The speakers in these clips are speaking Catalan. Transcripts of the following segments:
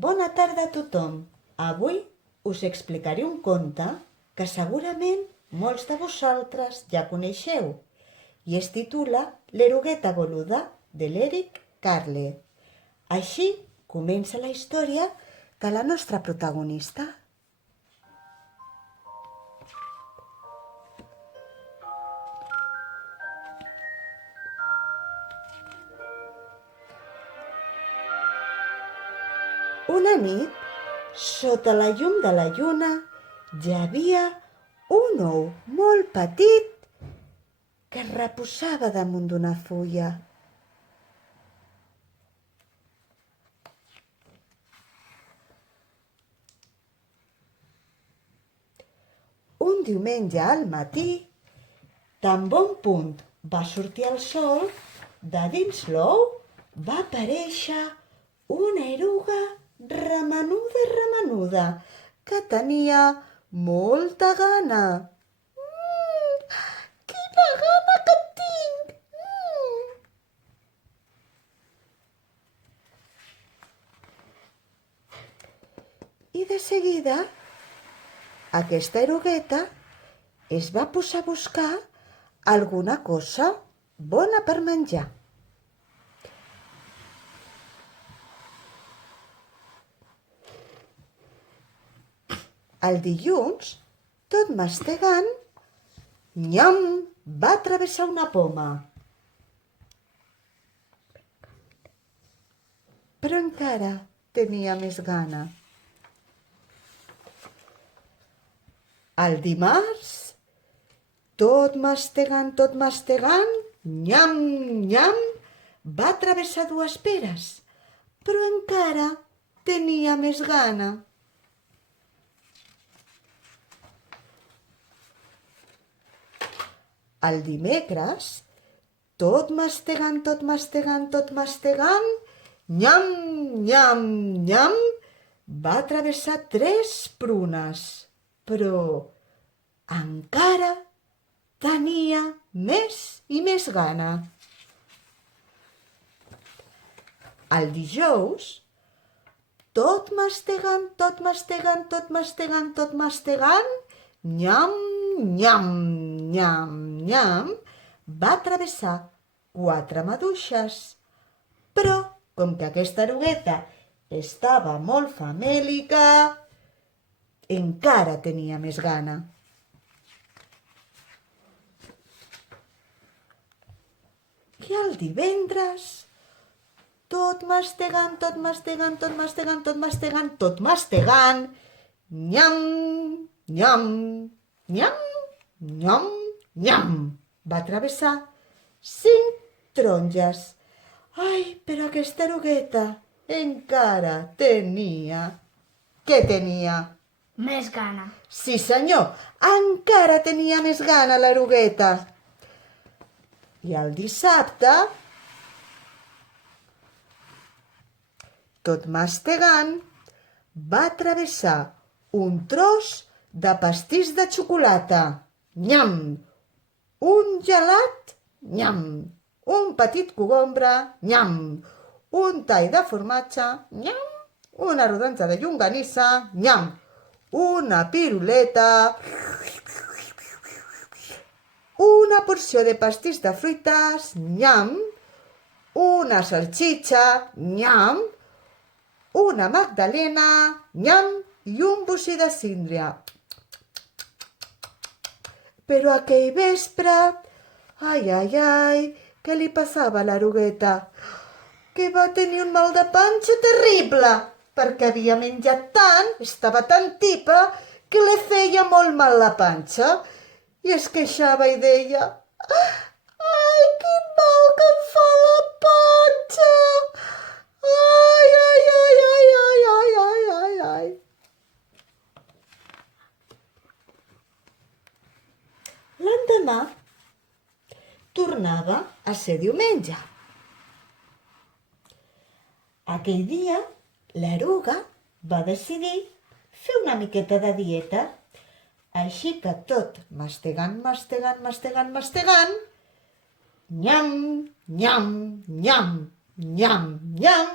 Bona tarda a tothom. Avui us explicaré un conte que segurament molts de vosaltres ja coneixeu i es titula L'erugueta boluda de l'Eric Carle. Així comença la història de la nostra protagonista. Una nit, sota la llum de la lluna, hi havia un ou molt petit que reposava damunt d'una fulla. Un diumenge al matí, tan bon punt va sortir el sol, de dins l'ou va aparèixer una eruga remenuda, que tenia molta gana. Quina gana que tinc! I de seguida, aquesta erugueta es va posar a buscar alguna cosa bona per menjar. El dilluns, tot mastegant, nyam, va travessar una poma. Però encara tenia més gana. El dimarts, tot mastegant, nyam, nyam, va travessar dues peres, però encara tenia més gana. El dimecres, tot mastegant, nyam, nyam, nyam, va travessar tres prunes, però encara tenia més i més gana. El dijous, tot mastegant, nyam, nyam, nyam, nyam, va travessar quatre maduixes. Però, com que aquesta erugueta estava molt famèlica, encara tenia més gana. I el divendres, tot mastegant, nyam, nyam, nyam, nyam, nyam, va travessar 5 taronges. Ai, però aquesta erugueta encara tenia... Què tenia? Més gana. Sí, senyor, encara tenia més gana l'erugueta. I el dissabte, tot mastegant, va travessar un tros de pastís de xocolata. Nyam! Un gelat, nyam! Un petit cogombre, nyam! Un tall de formatge, nyam! Una rodanxa de llonganissa, nyam! Una piruleta, una porció de pastís de fruites, nyam! Una salxitxa, nyam! Una magdalena, nyam! I un bocí de síndria. Però aquell vespre, ai, què li passava a l'erugueta? Que va tenir un mal de panxa terrible, perquè havia menjat tant, estava tan tipa, que li feia molt mal la panxa. I es queixava i deia: ai, quin mal que em fa la panxa! Ai. L'endemà tornava a ser diumenge. Aquell dia, l'eruga va decidir fer una miqueta de dieta. Així que tot mastegant, nyam, nyam, nyam, nyam, nyam,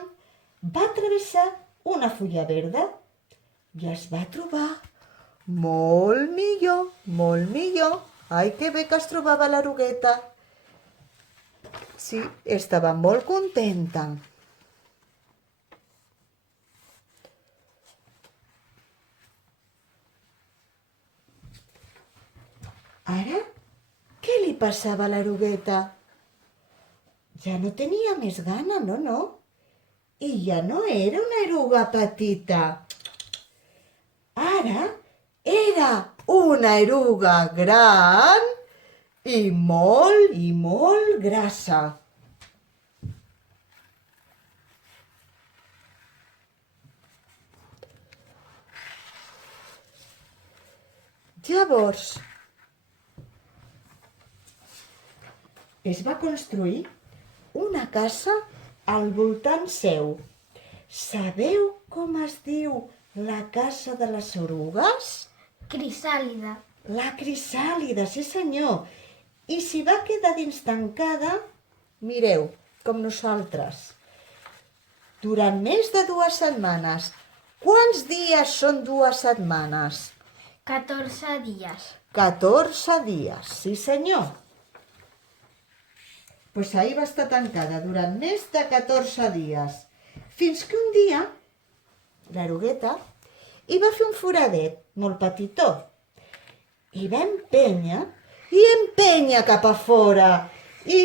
va travessar una fulla verda i es va trobar molt millor, molt millor. Ai, que bé que es trobava l'erugueta. Sí, estava molt contenta. Ara, què li passava a l'erugueta? Ja no tenia més gana, no? I ja no era una eruga petita. Ara era una eruga gran i molt grassa. Llavors, es va construir una casa al voltant seu. Sabeu com es diu la casa de les erugues? Crisàlida. La crisàlida, sí senyor. I si va quedar dins tancada, mireu, com nosaltres, durant més de 2 setmanes. Quants dies són 2 setmanes? 14 dies. 14 dies, sí senyor. Pues ahir va estar tancada durant més de 14 dies. Fins que un dia, l'erugueta, hi va fer un foradet molt petitó. I va empènyer cap a fora. I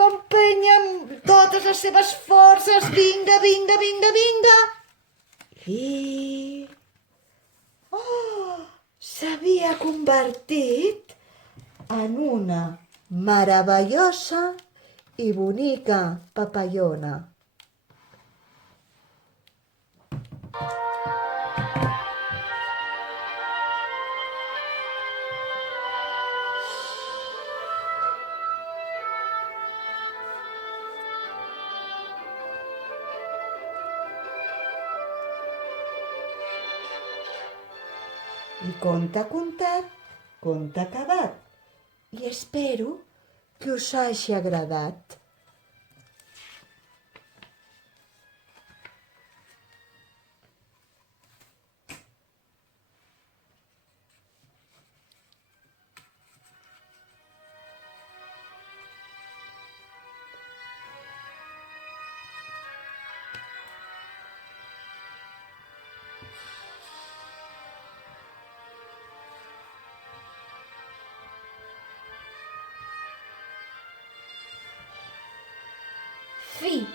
va empènyer amb totes les seves forces. Vinga. I... s'havia convertit en una meravellosa i bonica papallona. I conte contat, conte acabat. I espero que us hagi agradat. Fi.